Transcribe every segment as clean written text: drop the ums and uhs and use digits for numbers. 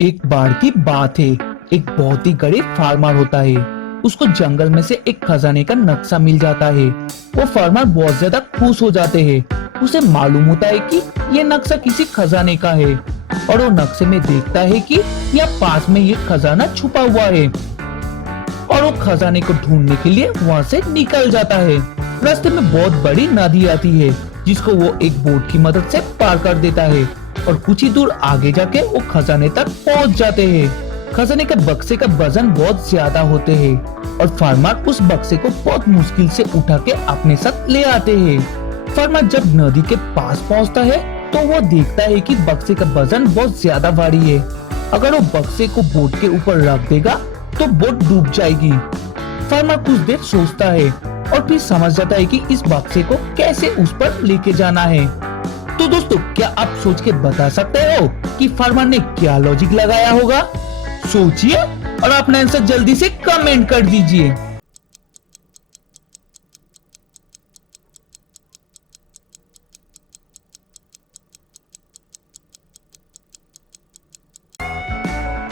एक बार की बात है। एक बहुत ही गरीब फार्मर होता है। उसको जंगल में से एक खजाने का नक्शा मिल जाता है। वो फार्मर बहुत ज्यादा खुश हो जाते हैं। उसे मालूम होता है कि ये नक्शा किसी खजाने का है और वो नक्शे में देखता है कि यहाँ पास में ये खजाना छुपा हुआ है और वो खजाने को ढूंढने के लिए वहाँ से निकल जाता है। रास्ते में बहुत बड़ी नदी आती है जिसको वो एक बोट की मदद से पार कर देता है और कुछ ही दूर आगे जाके वो खजाने तक पहुंच जाते हैं। खजाने के बक्से का वजन बहुत ज्यादा होते हैं और फार्मर उस बक्से को बहुत मुश्किल से उठा के अपने साथ ले आते हैं। फार्मर जब नदी के पास पहुंचता है तो वो देखता है कि बक्से का वजन बहुत ज्यादा भारी है। अगर वो बक्से को बोट के ऊपर रख देगा तो बोट डूब जाएगी। फार्मर कुछ देर सोचता है और फिर समझ जाता है कि इस बक्से को कैसे उस पर लेके जाना है। तो दोस्तों, क्या आप सोच के बता सकते हो कि फार्मर ने क्या लॉजिक लगाया होगा? सोचिए और अपना आंसर जल्दी से कमेंट कर दीजिए।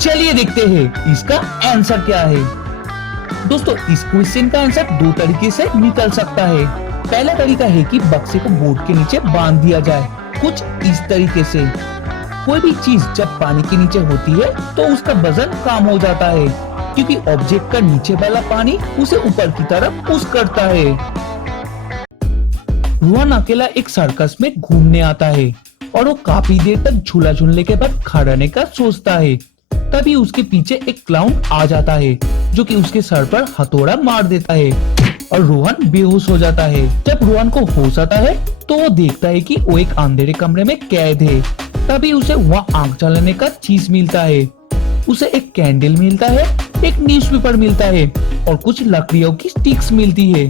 चलिए देखते हैं इसका आंसर क्या है। दोस्तों, इस क्वेश्चन का आंसर दो तरीके से निकल सकता है। पहला तरीका है कि बक्से को बोट के नीचे बांध दिया जाए, कुछ इस तरीके से। कोई भी चीज जब पानी के नीचे होती है तो उसका वजन कम हो जाता है क्योंकि ऑब्जेक्ट का नीचे वाला पानी उसे ऊपर की तरफ पुश करता है। रोहन अकेला एक सर्कस में घूमने आता है और वो काफी देर तक झूला झूलने के बाद खड़ा रहने का सोचता है। तभी उसके पीछे एक क्लाउन आ जाता है जो कि उसके सर पर हथौड़ा मार देता है और रोहन बेहोश हो जाता है। जब रोहन को होश आता है तो वो देखता है कि वो एक अंधेरे कमरे में कैद है। तभी उसे वहाँ आग जलाने का चीज मिलता है। उसे एक कैंडल मिलता है, एक न्यूज़पेपर मिलता है और कुछ लकड़ियों की स्टिक्स मिलती है।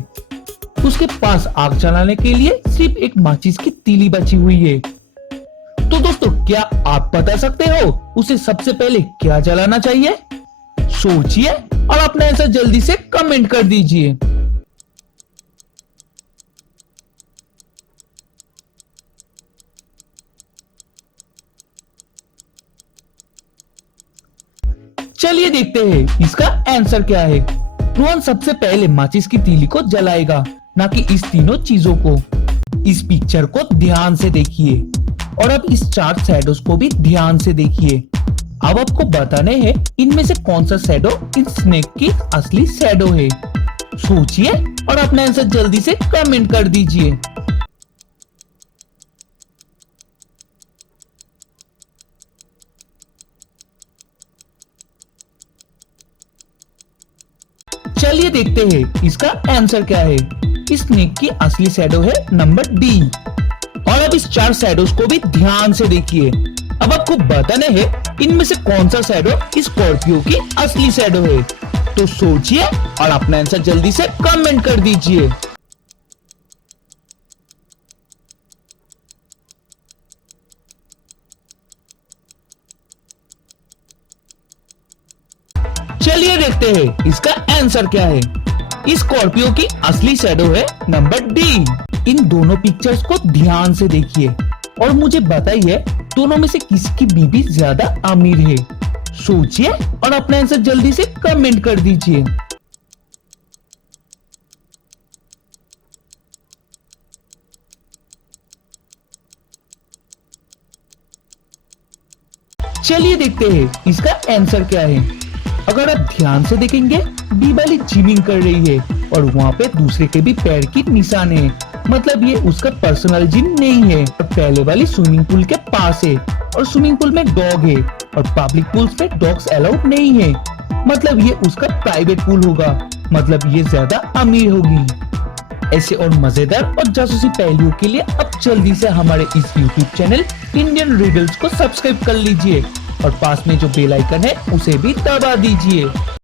उसके पास आग जलाने के लिए सिर्फ एक माचिस की तीली बची हुई है। तो दोस्तों, क्या आप बता सकते हो उसे सबसे पहले क्या जलाना चाहिए? सोचिए और अपना आंसर जल्दी से कमेंट कर दीजिए। चलिए देखते हैं इसका आंसर क्या है। रोहन सबसे पहले माचिस की तीली को जलाएगा, ना कि इस तीनों चीजों को। इस पिक्चर को ध्यान से देखिए और अब इस चार शैडोज को भी ध्यान से देखिए। अब आपको बताने हैं इनमें से कौन सा शैडो इन स्नेक की असली शैडो है। सोचिए और अपना आंसर जल्दी से कमेंट कर दीजिए। चलिए देखते हैं इसका आंसर क्या है। इस स्नेक की असली शैडो है नंबर डी। और अब इस चार शैडोज को भी ध्यान से देखिए। अब आपको बताना है इनमें से कौन सा शैडो स्कॉर्पियो की असली शैडो है। तो सोचिए और अपना आंसर जल्दी से कमेंट कर दीजिए। चलिए देखते हैं इसका आंसर क्या है। स्कॉर्पियो की असली शैडो है नंबर डी। इन दोनों पिक्चर्स को ध्यान से देखिए और मुझे बताइए दोनों में से किसकी बीवी ज्यादा अमीर है। सोचिए और अपना आंसर जल्दी से कमेंट कर दीजिए। चलिए देखते हैं इसका आंसर क्या है। अगर आप ध्यान से देखेंगे, बी वाली जिमिंग कर रही है और वहाँ पे दूसरे के भी पैर की निशान है। मतलब ये उसका पर्सनल जिम नहीं है। और पहले वाली स्विमिंग पूल के पास है और स्विमिंग पूल में डॉग है और पब्लिक पूल्स में डॉग्स अलाउड नहीं है। मतलब ये उसका प्राइवेट पूल होगा। मतलब ये ज्यादा अमीर होगी। ऐसे और मजेदार और जासूसी पहलुओं के लिए अब जल्दी से हमारे इस YouTube चैनल इंडियन रिडल्स को सब्सक्राइब कर लीजिए और पास में जो बेल आइकन है उसे भी दबा दीजिए।